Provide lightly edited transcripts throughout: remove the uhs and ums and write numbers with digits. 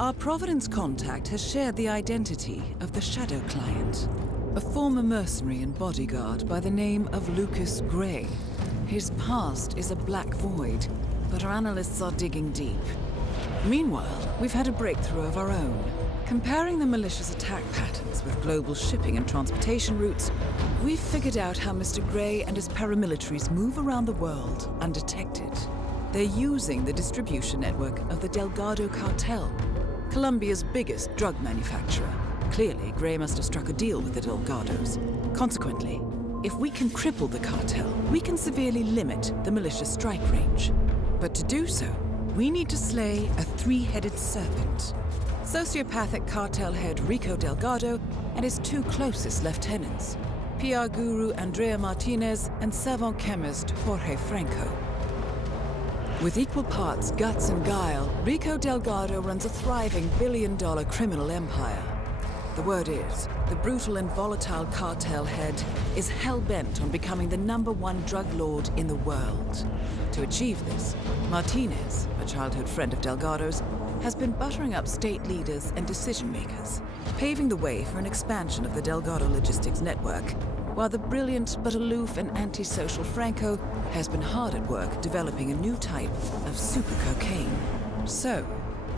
Our Providence contact has shared the identity of the Shadow Client, a former mercenary and bodyguard by the name of Lucas Gray. His past is a black void, but our analysts are digging deep. Meanwhile, we've had a breakthrough of our own. Comparing the malicious attack patterns with global shipping and transportation routes, we've figured out how Mr. Gray and his paramilitaries move around the world undetected. They're using the distribution network of the Delgado cartel, Colombia's biggest drug manufacturer. Clearly, Gray must have struck a deal with the Delgados. Consequently, if we can cripple the cartel, we can severely limit the militia's strike range. But to do so, we need to slay a three-headed serpent. Sociopathic cartel head Rico Delgado and his two closest lieutenants, PR guru Andrea Martinez and savant chemist Jorge Franco. With equal parts guts and guile, Rico Delgado runs a thriving billion-dollar criminal empire. The word is, the brutal and volatile cartel head is hell-bent on becoming the #1 drug lord in the world. To achieve this, Martinez, a childhood friend of Delgado's, has been buttering up state leaders and decision-makers, paving the way for an expansion of the Delgado logistics network, while the brilliant but aloof and antisocial Franco has been hard at work developing a new type of super cocaine. So,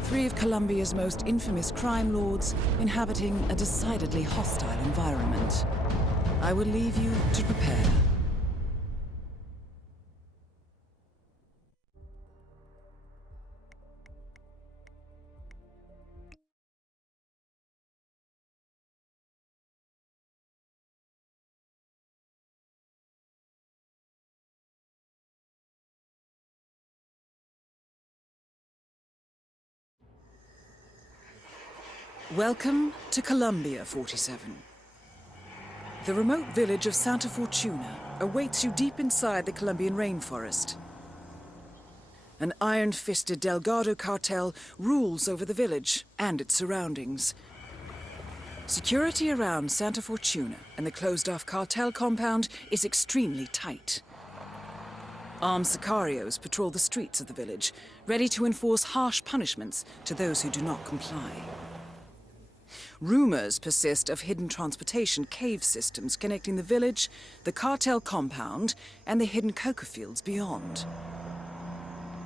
three of Colombia's most infamous crime lords inhabiting a decidedly hostile environment. I will leave you to prepare. Welcome to Colombia, 47. The remote village of Santa Fortuna awaits you deep inside the Colombian rainforest. An iron-fisted Delgado cartel rules over the village and its surroundings. Security around Santa Fortuna and the closed-off cartel compound is extremely tight. Armed sicarios patrol the streets of the village, ready to enforce harsh punishments to those who do not comply. Rumors persist of hidden transportation cave systems connecting the village, the cartel compound, and the hidden coca fields beyond.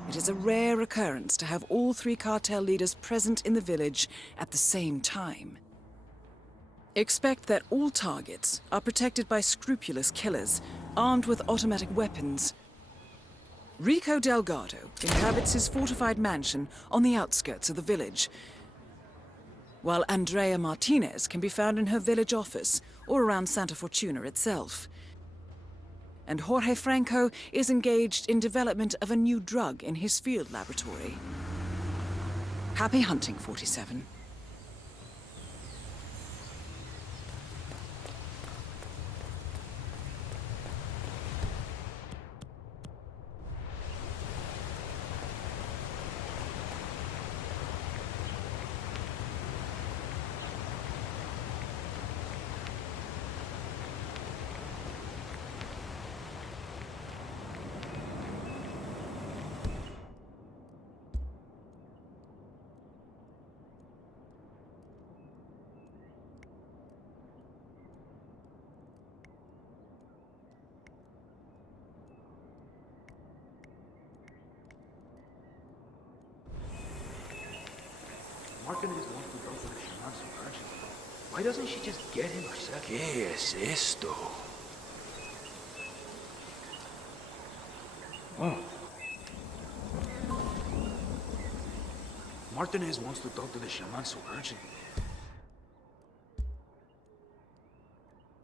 It is a rare occurrence to have all three cartel leaders present in the village at the same time. Expect that all targets are protected by scrupulous killers, armed with automatic weapons. Rico Delgado inhabits his fortified mansion on the outskirts of the village, while Andrea Martinez can be found in her village office or around Santa Fortuna itself. And Jorge Franco is engaged in development of a new drug in his field laboratory. Happy hunting, 47. Martinez wants to go for the shaman so urgently. Why doesn't she just get him herself? ¿Qué es esto? Oh. Martinez wants to talk to the shaman so urgently.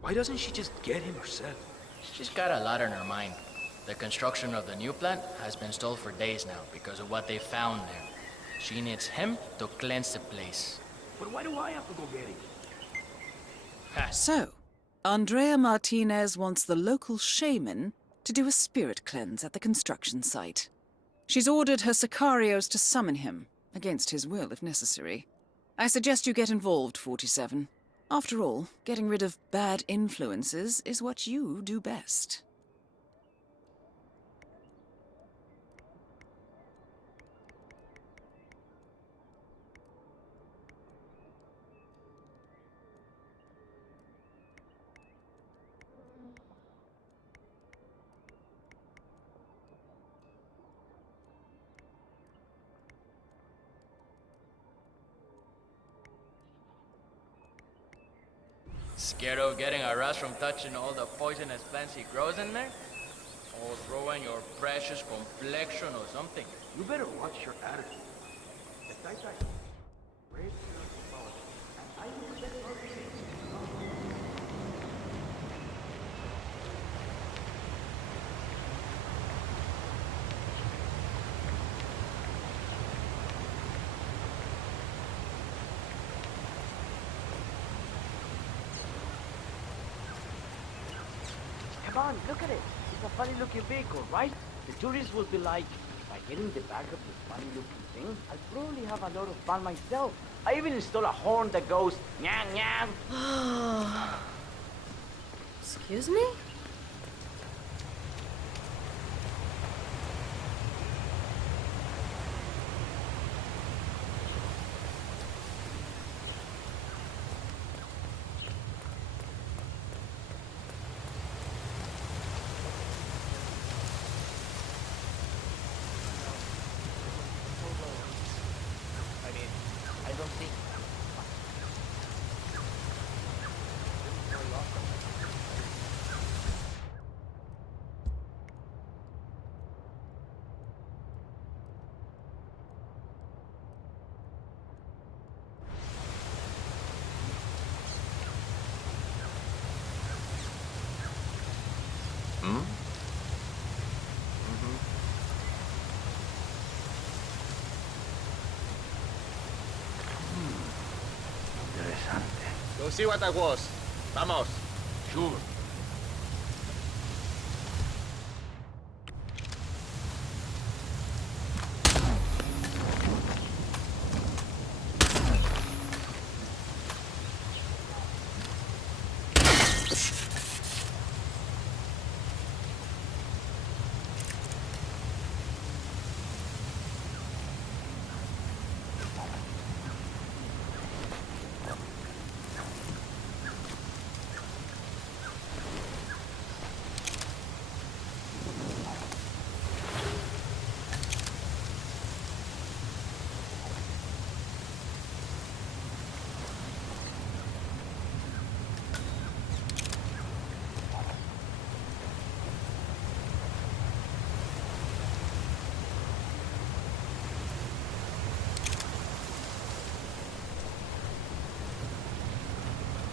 Why doesn't she just get him herself? She's got a lot on her mind. The construction of the new plant has been stalled for days now because of what they found there. She needs him to cleanse the place. But why do I have to go get him? So, Andrea Martinez wants the local shaman to do a spirit cleanse at the construction site. She's ordered her sicarios to summon him, against his will if necessary. I suggest you get involved, 47. After all, getting rid of bad influences is what you do best. Scared of getting harassed from touching all the poisonous plants he grows in there? Or throwing your precious complexion or something? You better watch your attitude. The type that raised your apology, and I will get other things. Come on, look at it. It's a funny looking vehicle, right? The tourists will be like, by getting the back of this funny looking thing, I'll probably have a lot of fun myself. I even install a horn that goes, nyang nyang. Excuse me? I don't think. Interesante. Go see what that was. Vamos. Sure.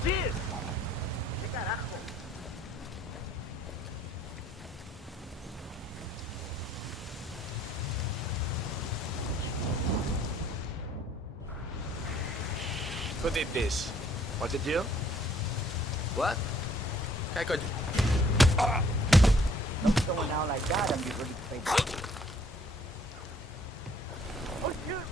¡Sí! ¿Qué carajo? Who did this? Was it you? What? Kaya ko... Don't someone out like that and be really crazy. Oh, shoot!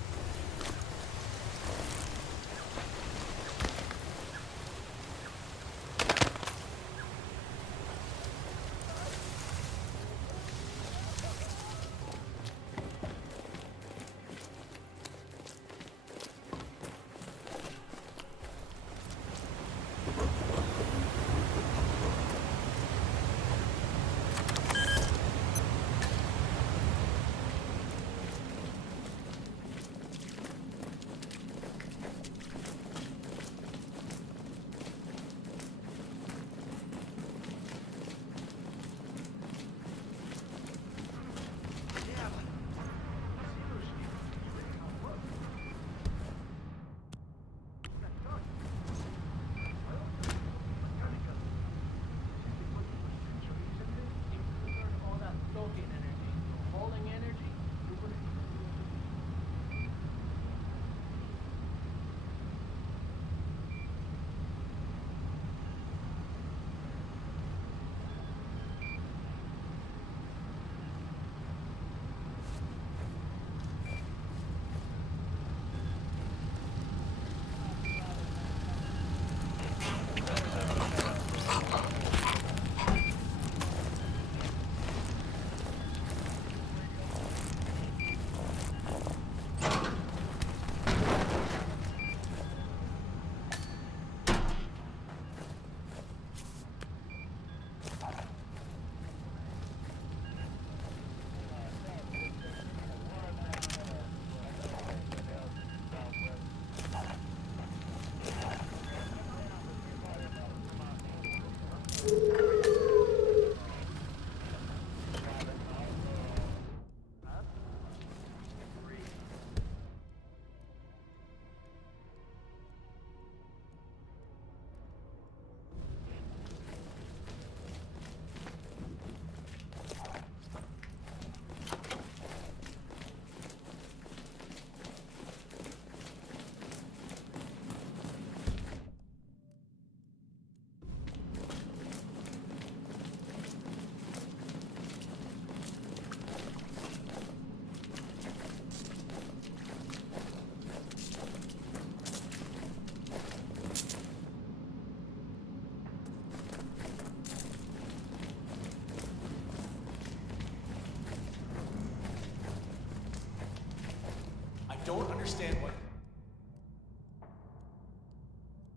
don't understand what...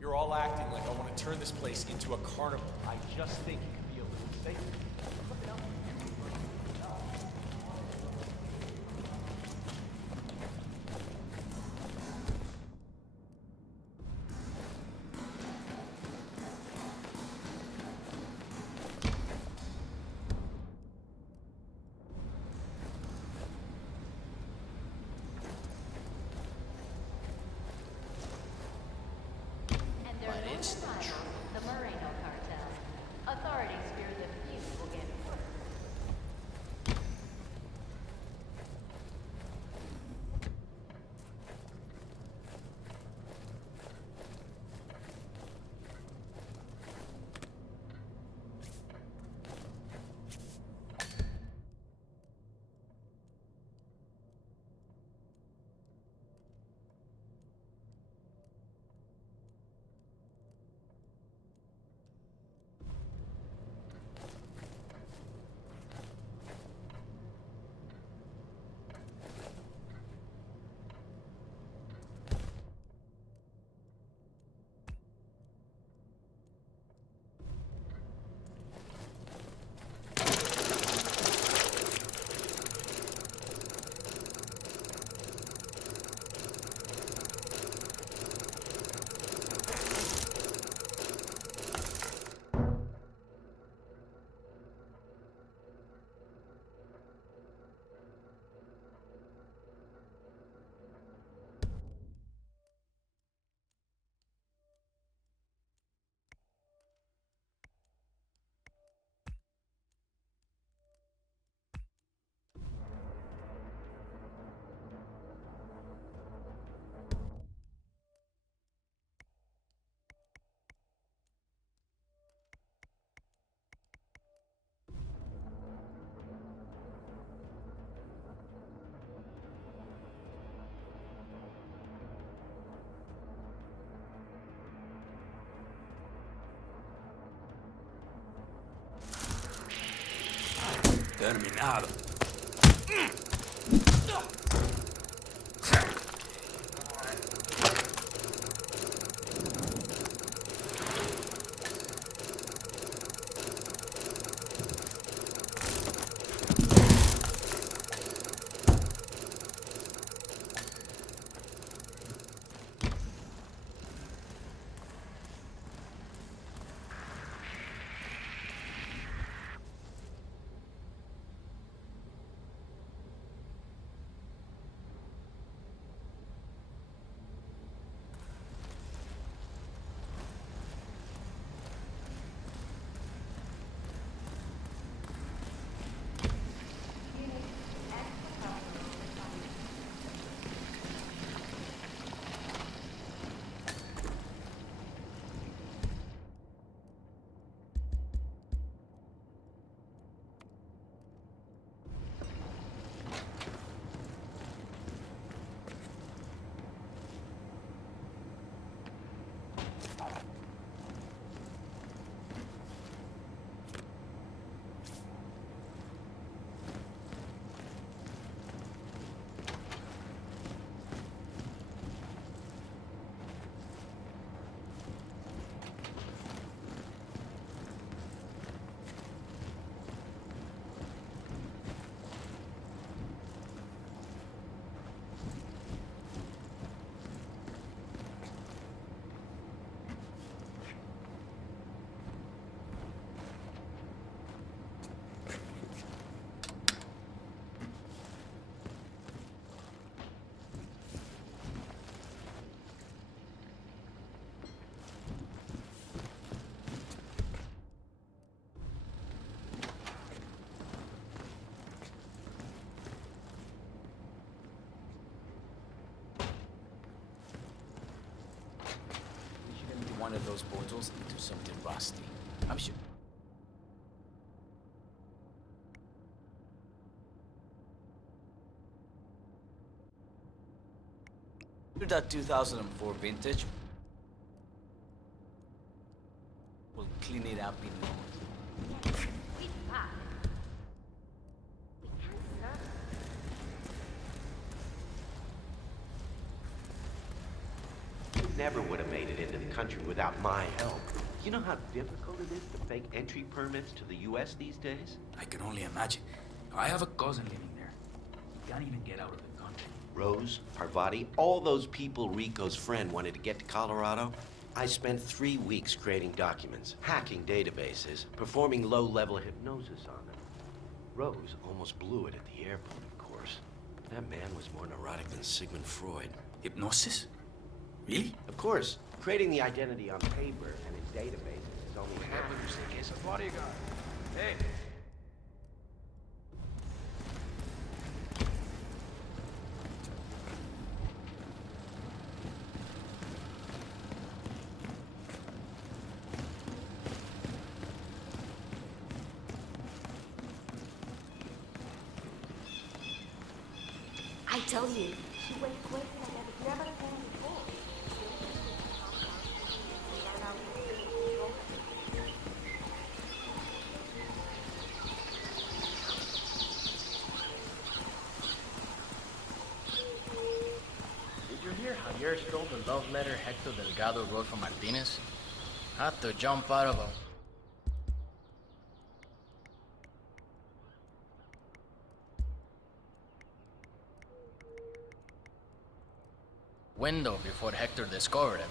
You're all acting like I want to turn this place into a carnival. I just think it could be a little safer. Look it up. Terminado. One of those portals into something rusty. I'm sure. That 2004 vintage will clean it up in no time. never would have made it into the country without my help. You know how difficult it is to fake entry permits to the U.S. these days? I can only imagine. I have a cousin living there. Can't even get out of the country. Rose, Parvati, all those people Rico's friend wanted to get to Colorado. I spent 3 weeks creating documents, hacking databases, performing low-level hypnosis on them. Rose almost blew it at the airport, of course. That man was more neurotic than Sigmund Freud. Hypnosis? Really? Of course, creating the identity on paper and in databases is only half. It's a bodyguard. Hey. I tell you, she went quick like I've never seen before. Did you hear Javier stole the love letter Hector Delgado wrote for Martinez? Had to jump out of a window before Hector discovered him.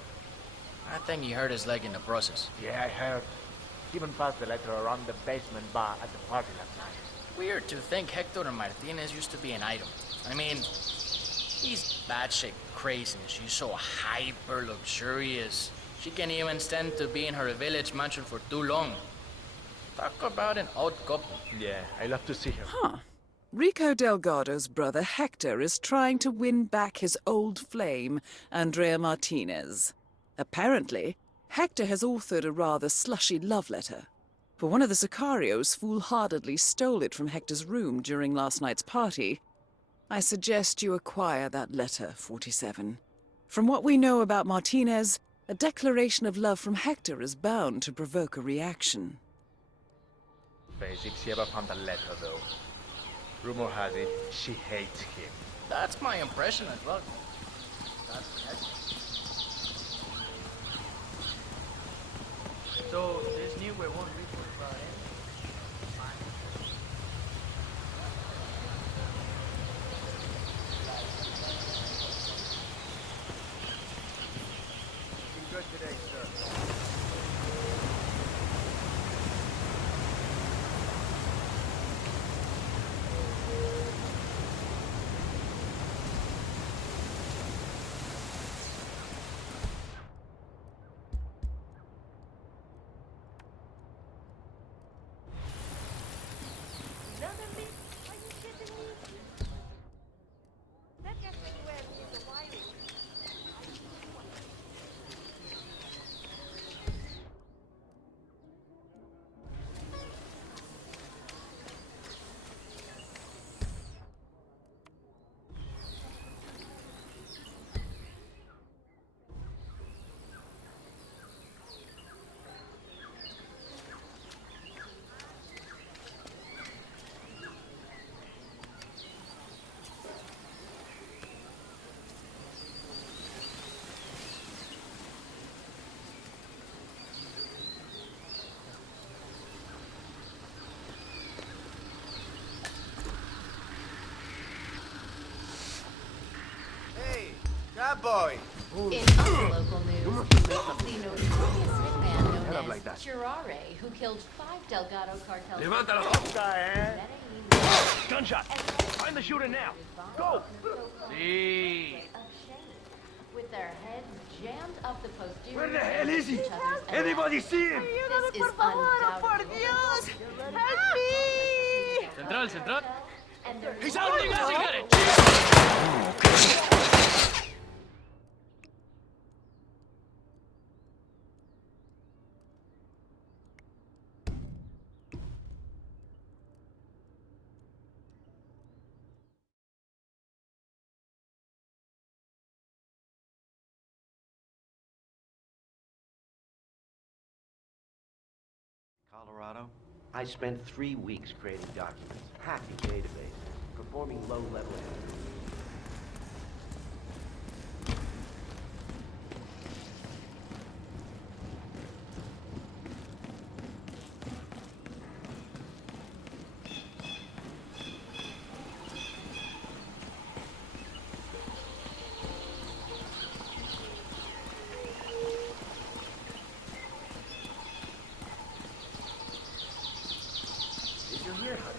I think he hurt his leg in the process. Yeah, I heard. Even passed the letter around the basement bar at the party last night. Weird to think Hector and Martinez used to be an item. I mean, he's batshit crazy and she's so hyper luxurious. She can't even stand to be in her village mansion for too long. Talk about an odd couple. Yeah, I love to see her. Huh. Rico Delgado's brother Hector is trying to win back his old flame, Andrea Martinez. Apparently, Hector has authored a rather slushy love letter. But one of the Sicarios foolhardily stole it from Hector's room during last night's party. I suggest you acquire that letter, 47. From what we know about Martinez, a declaration of love from Hector is bound to provoke a reaction. Face if she ever found the letter, though. Rumor has it, she hates him. That's my impression as well. That's Hector. So, this new where one report brought in? Good today, sir. That boy. In other local news, the notorious hitman known like that. as Chirare, who killed 5 Delgado cartel Levántalo. Gunshot! Find the shooter now! Go! Sí. With their heads jammed up the posterior. Where the hell is he? each other's ass. Anybody see him? This is undoubtedly. Central, Central. And they're He's out! You got it! Colorado? I spent 3 weeks creating documents, hacking databases, performing low-level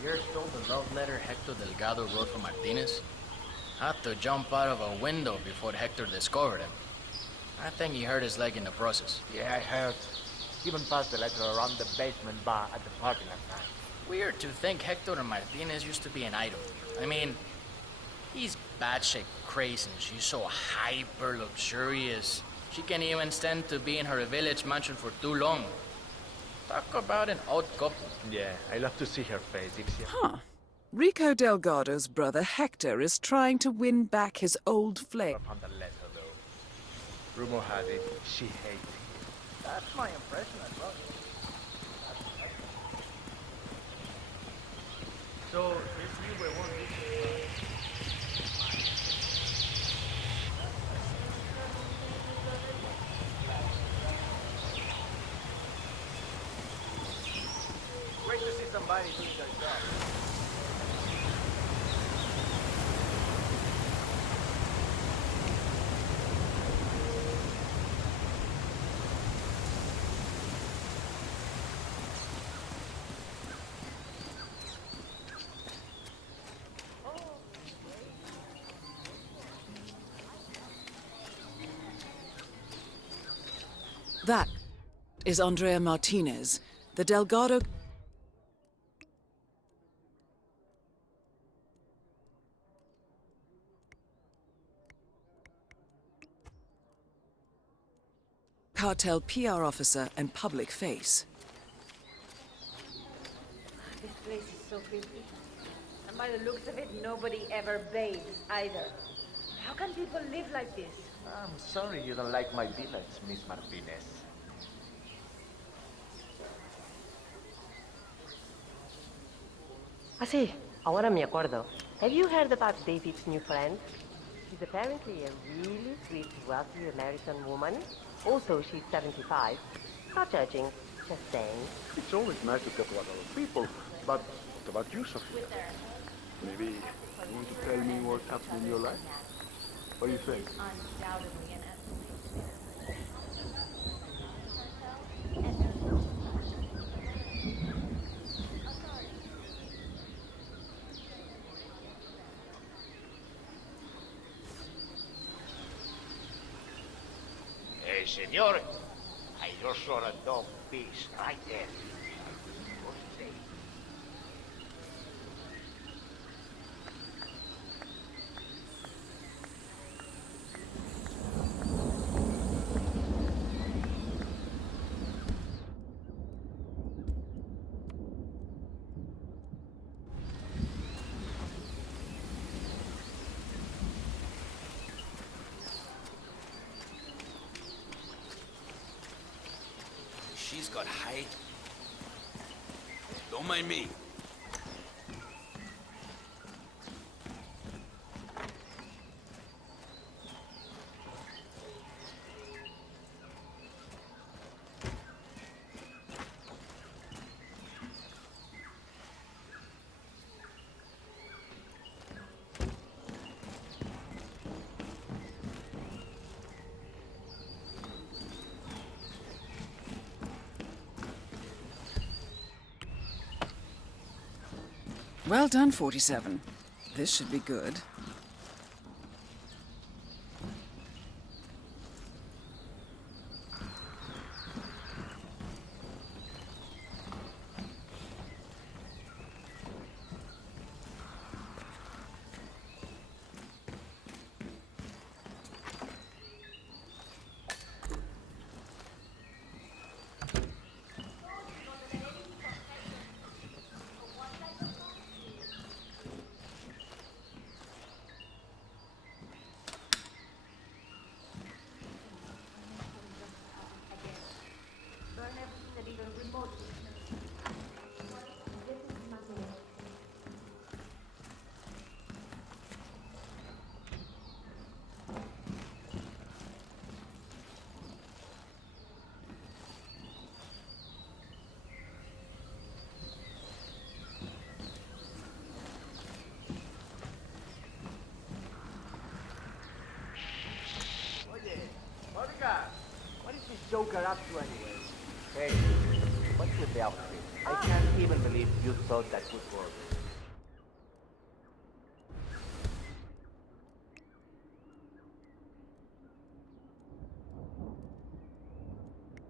You're told the love letter Hector Delgado wrote for Martinez? Had to jump out of a window before Hector discovered him. I think he hurt his leg in the process. Yeah, I heard. Even passed the letter around the basement bar at the party last night. Weird to think Hector and Martinez used to be an item. I mean, he's batshit crazy and she's so hyper luxurious. She can't even stand to be in her village mansion for too long. Talk about an odd couple. Yeah, I love to see her face. Huh. Rico Delgado's brother Hector is trying to win back his old flame. I found the letter, though. Rumor had it, she hates him. That's my impression as well. So, if you were one Great to see somebody doing their job. That is Andrea Martinez, the Delgado... cartel PR officer and public face. This place is so creepy. And by the looks of it, nobody ever bathes either. How can people live like this? I'm sorry you don't like my village, Miss Martinez. Ah, sí, ahora me acuerdo. Have you heard about David's new friend? She's apparently a really sweet, wealthy American woman. Also, she's 75. Not judging, just saying. It's always nice to talk about other people, but what about you, Sophia? Maybe you want to tell me what's happening in your life? What do you think? Undoubtedly an Hey, senor, I just saw a dog piece right there. What's it? She's got height. Don't mind me. Well done, 47. This should be good. Monica, what is this joker up to anyway? Hey, what's with the outfit. I can't even believe you thought that would work.